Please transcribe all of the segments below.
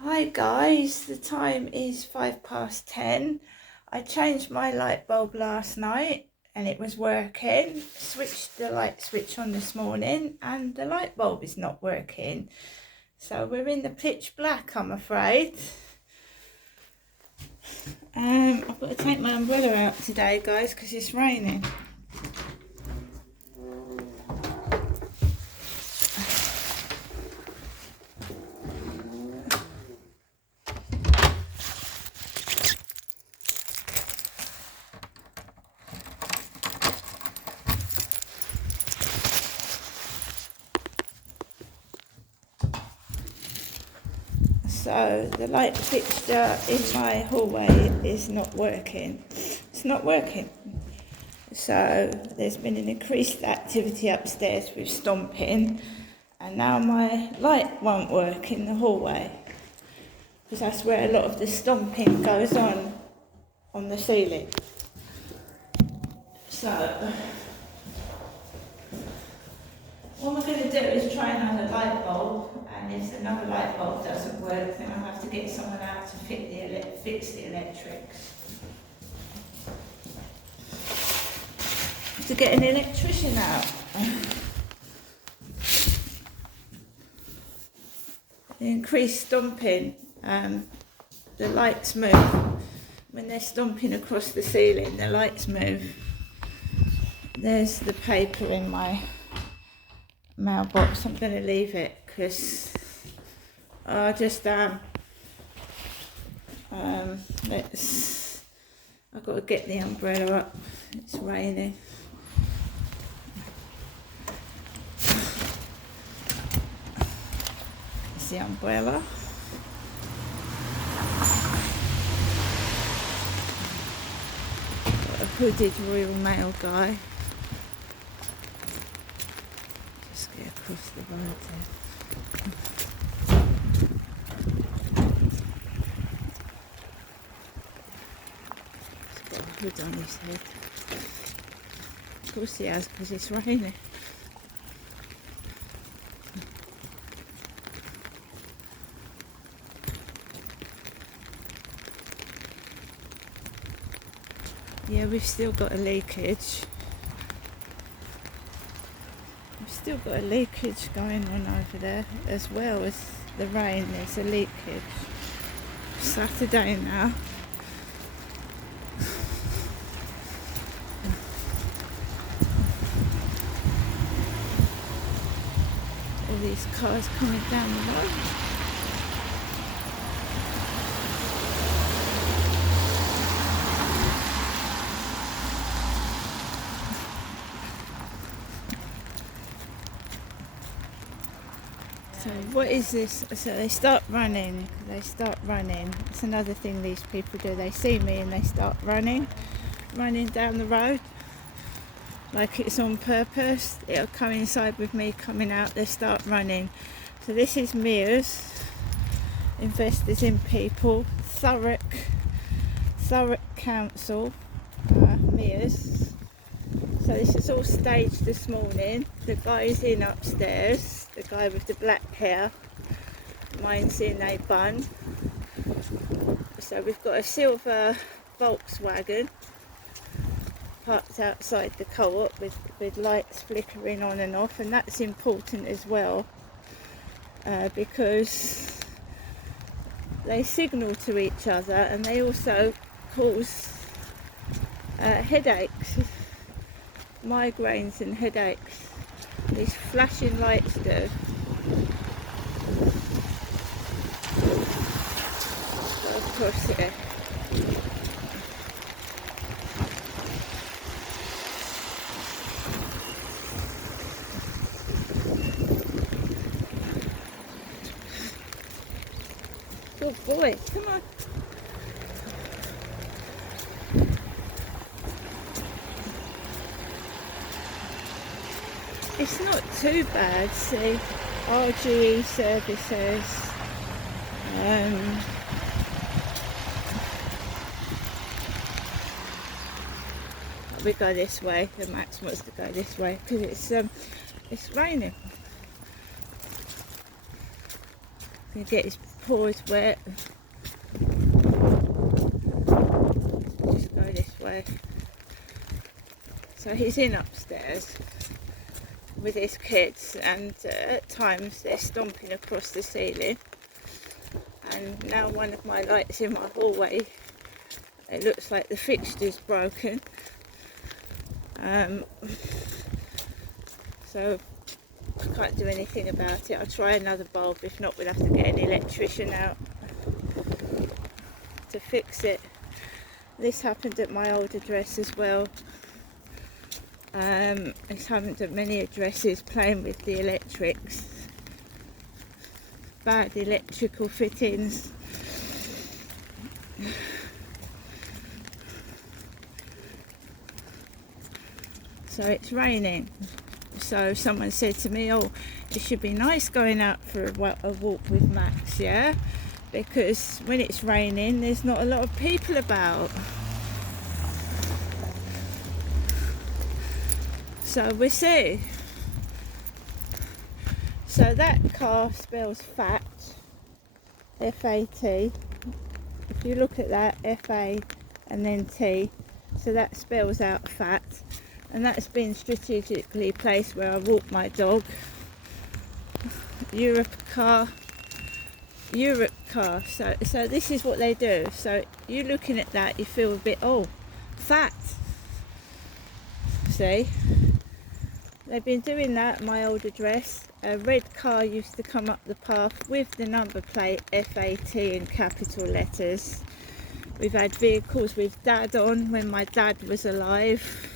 Hi guys, the time is 10:05. I changed my light bulb last night and it was working. Switched the light switch on this morning and the light bulb is not working. So we're in the pitch black, I'm afraid. I've got to take my umbrella out today guys because it's raining. So the light fixture in my hallway is not working. It's not working. So there's been an increased activity upstairs with stomping, and now my light won't work in the hallway because that's where a lot of the stomping goes on the ceiling. So what we're going to do is try another light bulb, and if another light bulb doesn't work, then I'll have to get someone out to fix the electrics. To get an electrician out. The increased stomping, the lights move. When they're stomping across the ceiling, the lights move. There's the paper in my mailbox. I'm going to leave it because I just I've got to get the umbrella up. It's raining. It's the umbrella. Got a hooded Royal Mail guy. Just get across the road there. He's got a hood on his head. Of course he has, because it's raining. Yeah, we've still got a leakage. We've still got a leakage going on over there, as well as the rain. There's a leakage. Saturday now. All these cars coming down the road. So what is this? So they start running. It's another thing these people do. They see me and they start running down the road. Like it's on purpose. It'll coincide with me coming out. They start running. So this is Mears, Investors in People, Thurrock Council, Mears. So this is all staged this morning. The guy's in upstairs, the guy with the black hair. Mine's in a bun. So we've got a silver Volkswagen parked outside the co-op with lights flickering on and off, and that's important as well because they signal to each other and they also cause headaches, migraines and headaches. These flashing lights do. So of course, yeah. Good boy, come on. It's not too bad, see, RGE services, we go this way, the Max wants to go this way because it's raining. Gonna get his paws wet. Just go this way. So he's in upstairs with his kids, and at times they're stomping across the ceiling. And now one of my lights in my hallway, it looks like the fixture's broken. So I can't do anything about it. I'll try another bulb. If not, we'll have to get an electrician out to fix it. This happened at my old address as well. It's happened at many addresses, playing with the electrics. Bad electrical fittings. So it's raining. So someone said to me, oh, it should be nice going out for a walk with Max, yeah? Because when it's raining, there's not a lot of people about. So we'll see. So that car spells fat, F-A-T. If you look at that, F-A and then T, so that spells out fat. And that's been strategically placed where I walk my dog. Europe car. So this is what they do. So you looking at that, you feel a bit, oh, fat. See? They've been doing that at my old address. A red car used to come up the path with the number plate FAT in capital letters. We've had vehicles with Dad on when my dad was alive.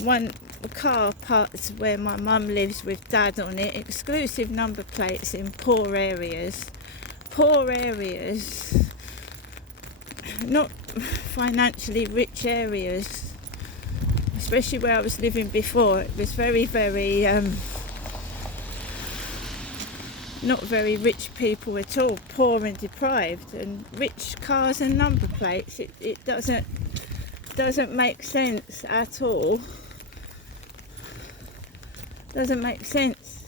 One car parked where my mum lives with Dad on it. Exclusive number plates in poor areas. Poor areas. Not financially rich areas. Especially where I was living before. It was very, very... not very rich people at all. Poor and deprived. And rich cars and number plates. It doesn't make sense at all. Doesn't make sense.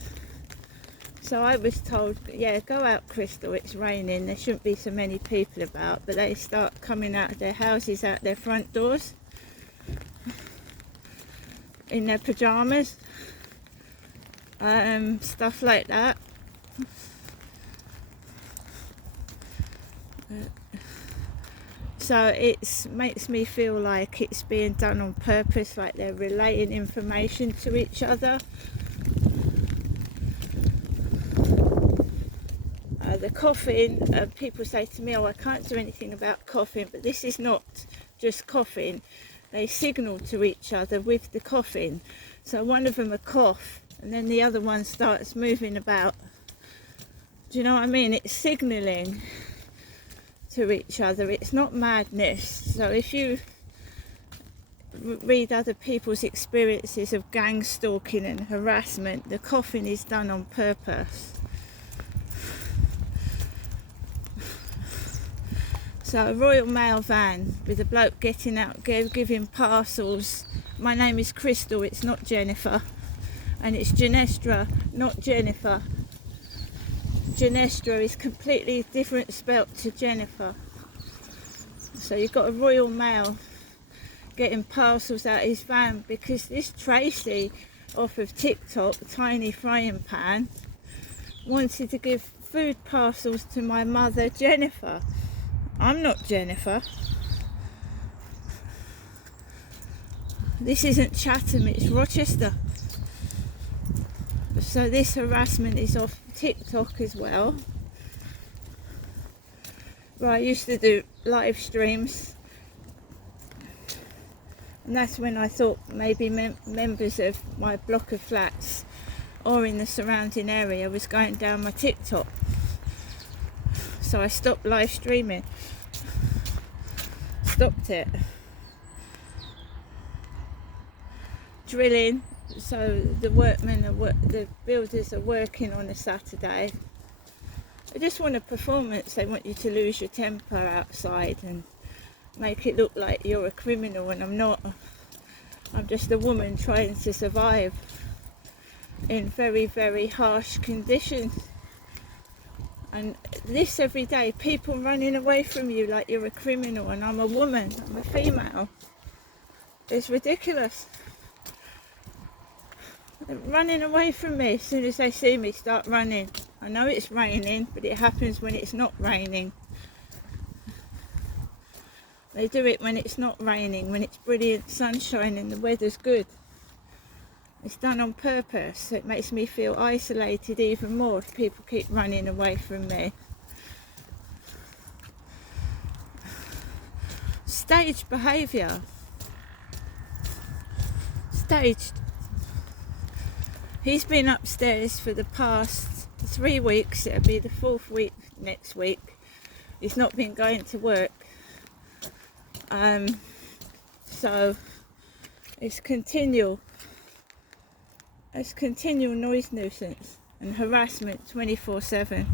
So I was told, yeah, go out, Crystal, it's raining, there shouldn't be so many people about, but they start coming out of their houses, out their front doors in their pyjamas, stuff like that. So it makes me feel like it's being done on purpose, like they're relaying information to each other. The coughing, people say to me, oh, I can't do anything about coughing, but this is not just coughing. They signal to each other with the coughing. So one of them will cough, and then the other one starts moving about. Do you know what I mean? It's signalling to each other. It's not madness. So if you read other people's experiences of gang stalking and harassment, the coughing is done on purpose. So a Royal Mail van with a bloke getting out, giving parcels. My name is Crystal, it's not Jennifer, and it's Genestra, not Jennifer. Genestra is completely different spelt to Jennifer. So you've got a Royal Mail getting parcels out his van because this Tracy off of TikTok, Tiny Frying Pan, wanted to give food parcels to my mother Jennifer. I'm not Jennifer. This isn't Chatham, it's Rochester. So this harassment is off TikTok as well. Well, I used to do live streams, and that's when I thought maybe members of my block of flats or in the surrounding area was going down my TikTok. So I stopped live streaming. Stopped it. Drilling. So the workmen the builders are working on a Saturday. They just want a performance. They want you to lose your temper outside and make it look like you're a criminal, and I'm not. I'm just a woman trying to survive in very, very harsh conditions. And this every day, people running away from you like you're a criminal, and I'm a woman, I'm a female. It's ridiculous. They're running away from me as soon as they see me, start running. I know it's raining, but it happens when it's not raining. They do it when it's not raining, when it's brilliant sunshine and the weather's good. It's done on purpose. It makes me feel isolated even more if people keep running away from me. Staged behaviour. Staged. He's been upstairs for the past 3 weeks. It'll be the 4th week next week. He's not been going to work. So it's continual noise nuisance and harassment 24/7,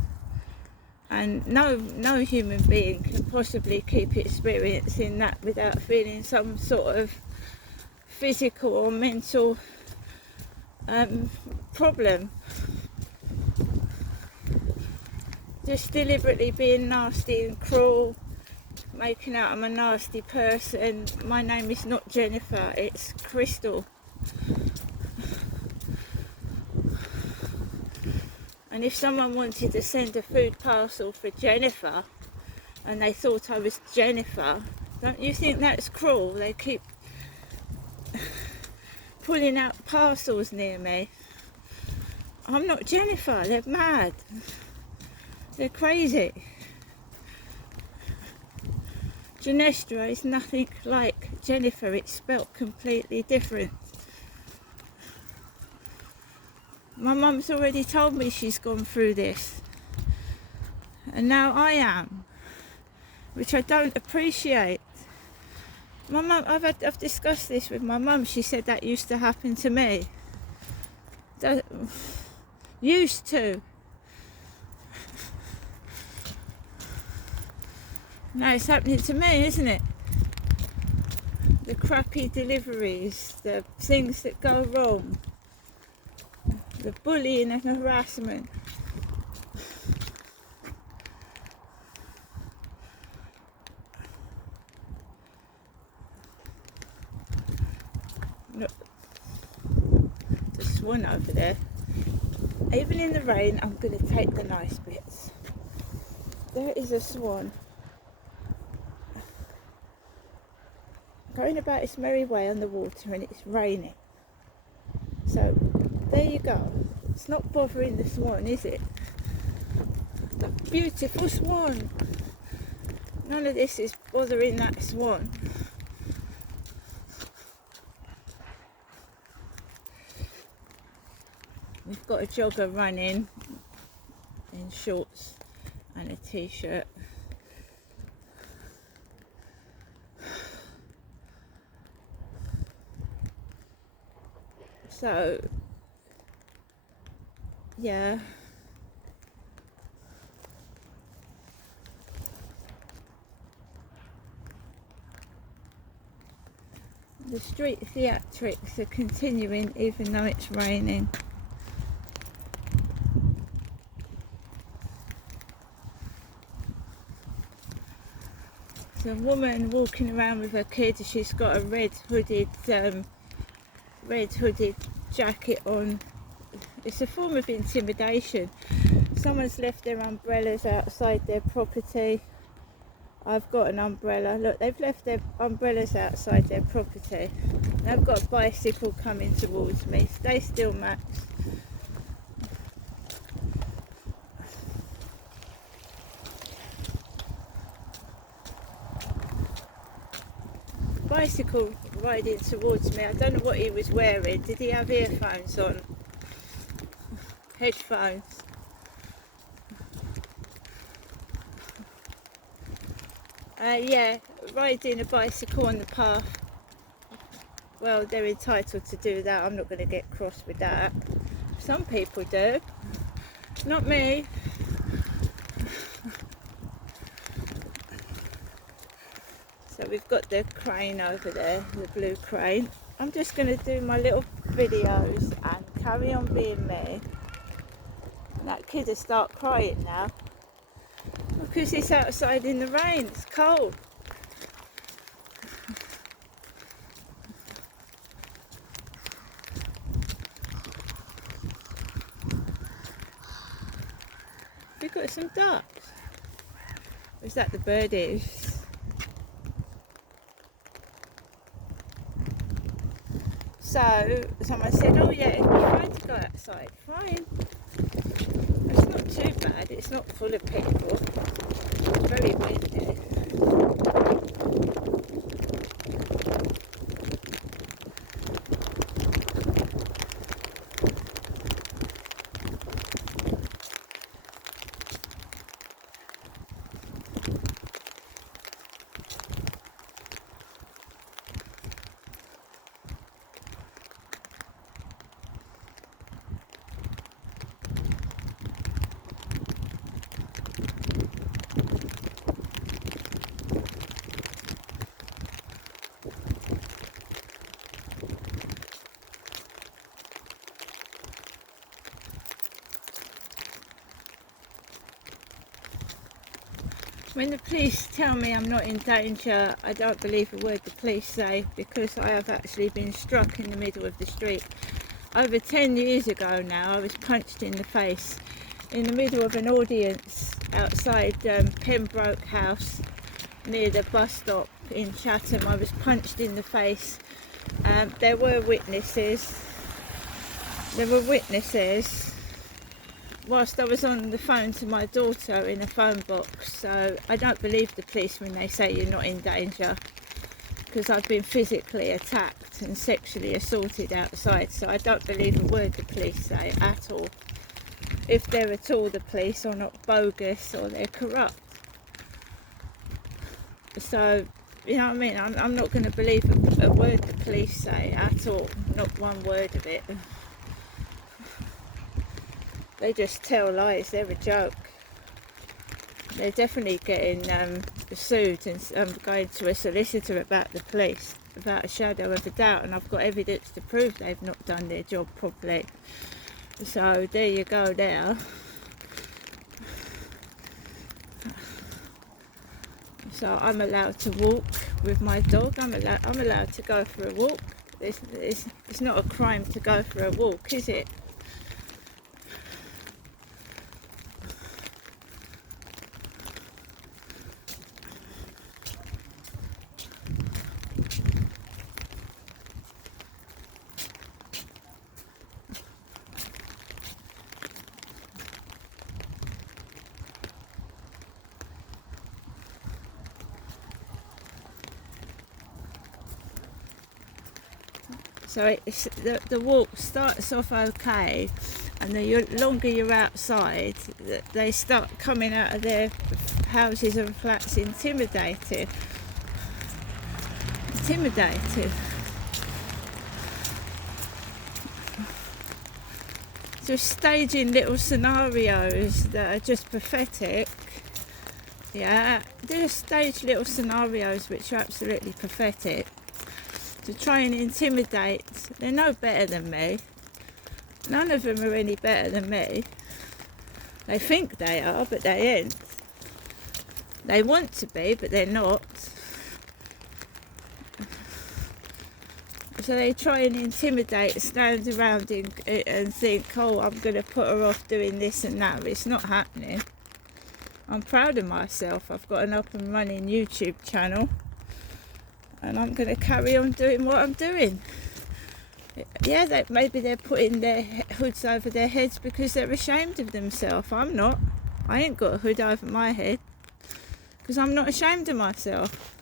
and no human being can possibly keep experiencing that without feeling some sort of physical or mental problem. Just deliberately being nasty and cruel, making out I'm a nasty person. My name is not Jennifer, it's Crystal. And if someone wanted to send a food parcel for Jennifer and they thought I was Jennifer, don't you think that's cruel? They keep pulling out parcels near me. I'm not Jennifer, they're mad. They're crazy. Genestra is nothing like Jennifer, it's spelt completely different. My mum's already told me she's gone through this, and now I am, which I don't appreciate. My mum, I've discussed this with my mum. She said that used to happen to me. That used to. Now it's happening to me, isn't it? The crappy deliveries, the things that go wrong, the bullying and harassment. Look, the swan over there. Even in the rain, I'm going to take the nice bits. There is a swan going about its merry way on the water, and it's raining. So there you go. It's not bothering the swan, is it? The beautiful swan. None of this is bothering that swan. We've got a jogger running in shorts and a t-shirt. So, yeah. The street theatrics are continuing even though it's raining. There's a woman walking around with her kid. She's got a red hooded jacket on. It's a form of intimidation. Someone's left their umbrellas outside their property. I've got an umbrella. Look, they've left their umbrellas outside their property. I've got a bicycle coming towards me. Stay still, Max. Bicycle riding towards me. I don't know what he was wearing. Did he have earphones on? Headphones? Yeah, riding a bicycle on the path. Well, they're entitled to do that. I'm not going to get cross with that. Some people do. Not me. So we've got the crane over there, the blue crane. I'm just going to do my little videos and carry on being me. And that kid will start crying now. Because it's outside in the rain, it's cold. We've got some ducks. Or is that the birdies? So someone said, oh yeah, it'd be fine to go outside. Fine. It's not too bad, it's not full of people. It's very windy. When the police tell me I'm not in danger, I don't believe a word the police say, because I have actually been struck in the middle of the street. Over 10 years ago now, I was punched in the face in the middle of an audience outside Pembroke House near the bus stop in Chatham. I was punched in the face. There were witnesses. Whilst I was on the phone to my daughter in a phone box, so I don't believe the police when they say you're not in danger, because I've been physically attacked and sexually assaulted outside, so I don't believe a word the police say at all. If they're at all the police, or not bogus, or they're corrupt. So, you know what I mean, I'm not going to believe a word the police say at all, not one word of it. They just tell lies, they're a joke. They're definitely getting sued and going to a solicitor about the police, without a shadow of a doubt, and I've got evidence to prove they've not done their job properly. So there you go there. So I'm allowed to walk with my dog, I'm allowed to go for a walk. It's not a crime to go for a walk, is it? So the walk starts off okay, and the longer you're outside, they start coming out of their houses and flats intimidated. Just staging little scenarios that are just pathetic. Yeah, they just stage little scenarios which are absolutely pathetic to try and intimidate. They're no better than me. None of them are any better than me. They think they are, but they ain't. They want to be, but they're not. So they try and intimidate, stand around and think, oh, I'm going to put her off doing this and that. But it's not happening. I'm proud of myself. I've got an up and running YouTube channel, and I'm going to carry on doing what I'm doing. Yeah, maybe they're putting their hoods over their heads because they're ashamed of themselves. I'm not. I ain't got a hood over my head because I'm not ashamed of myself.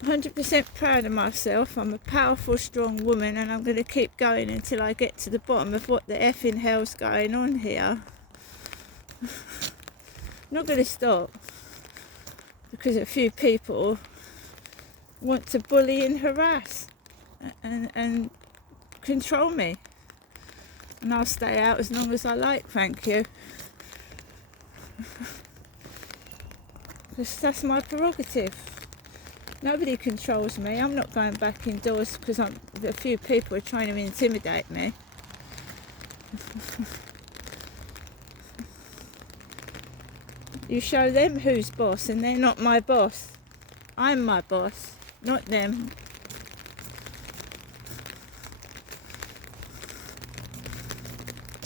100% proud of myself. I'm a powerful, strong woman, and I'm going to keep going until I get to the bottom of what the effing hell's going on here. I'm not going to stop because a few people want to bully and harass and control me, and I'll stay out as long as I like, thank you. Because that's my prerogative. Nobody controls me. I'm not going back indoors because a few people are trying to intimidate me. You show them who's boss, and they're not my boss. I'm my boss, not them.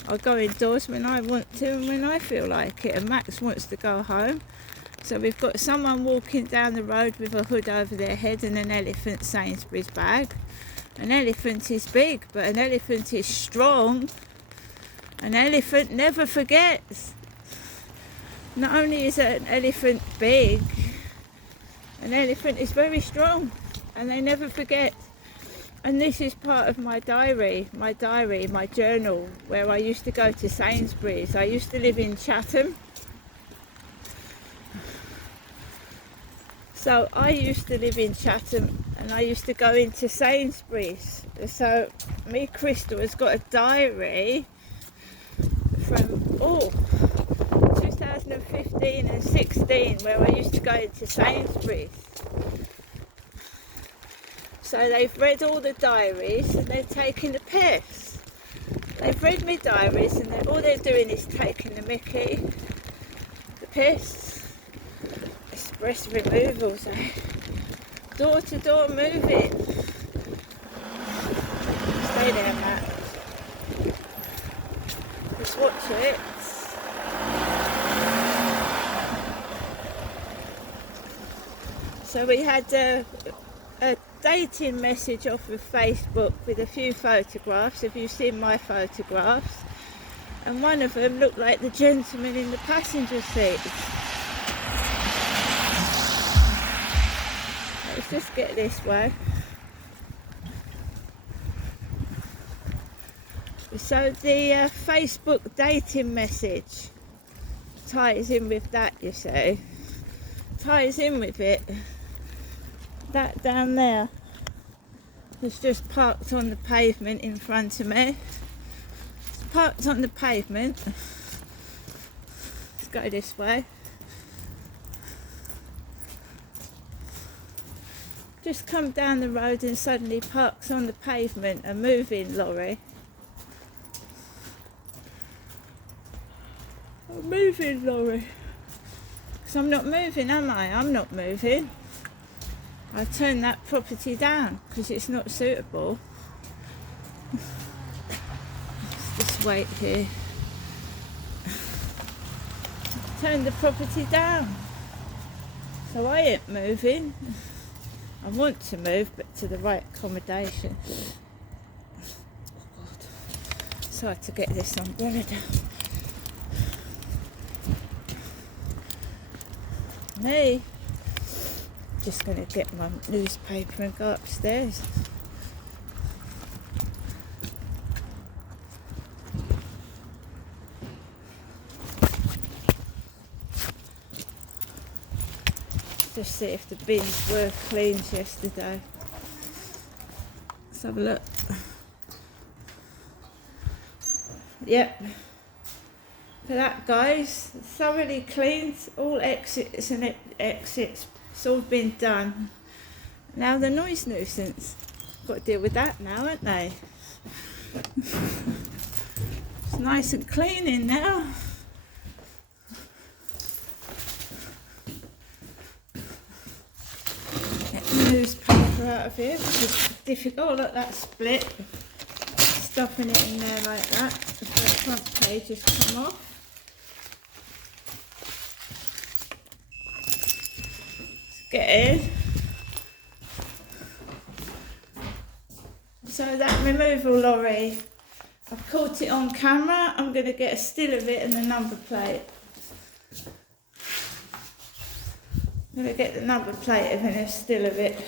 I go indoors when I want to and when I feel like it, and Max wants to go home. So we've got someone walking down the road with a hood over their head and an elephant Sainsbury's bag. An elephant is big, but an elephant is strong. An elephant never forgets. Not only is an elephant big, an elephant is very strong, and they never forget. And this is part of my diary, my journal, where I used to go to Sainsbury's. I used to live in Chatham. So I used to live in Chatham, and I used to go into Sainsbury's. So me, Crystal, has got a diary from 2015 and 16, where I used to go into Sainsbury's. So they've read all the diaries and they're taking the piss. They've read my diaries and all they're doing is taking the mickey, the piss. Express removals, eh? Door to door moving. Stay there, Matt. Just watch it. So we had a dating message off of Facebook with a few photographs. Have you seen my photographs? And one of them looked like the gentleman in the passenger seat. Let's just get this way. So the Facebook dating message ties in with that, you see. Ties in with it. That down there is just parked on the pavement in front of me. It's parked on the pavement. Let's go this way. Just come down the road and suddenly parks on the pavement, a moving lorry. A moving lorry. Because I'm not moving, am I? I'm not moving. I turned that property down because it's not suitable. Let's just wait here. Turned the property down. So I ain't moving. I want to move, but to the right accommodation. Oh God. So I had to get this umbrella down. Me. Just going to get my newspaper and go upstairs. Just see if the bins were cleaned yesterday. Let's have a look. Yep. For that, guys, thoroughly cleaned, all exits and exits. It's all been done. Now the noise nuisance. Got to deal with that now, haven't they? It's nice and clean in now. Get the newspaper out of here, which is difficult. Look, that split. Stuffing it in there like that. The front page has come off. Get in. So that removal lorry, I've caught it on camera. I'm going to get a still of it and the number plate. I'm going to get the number plate and a still of it.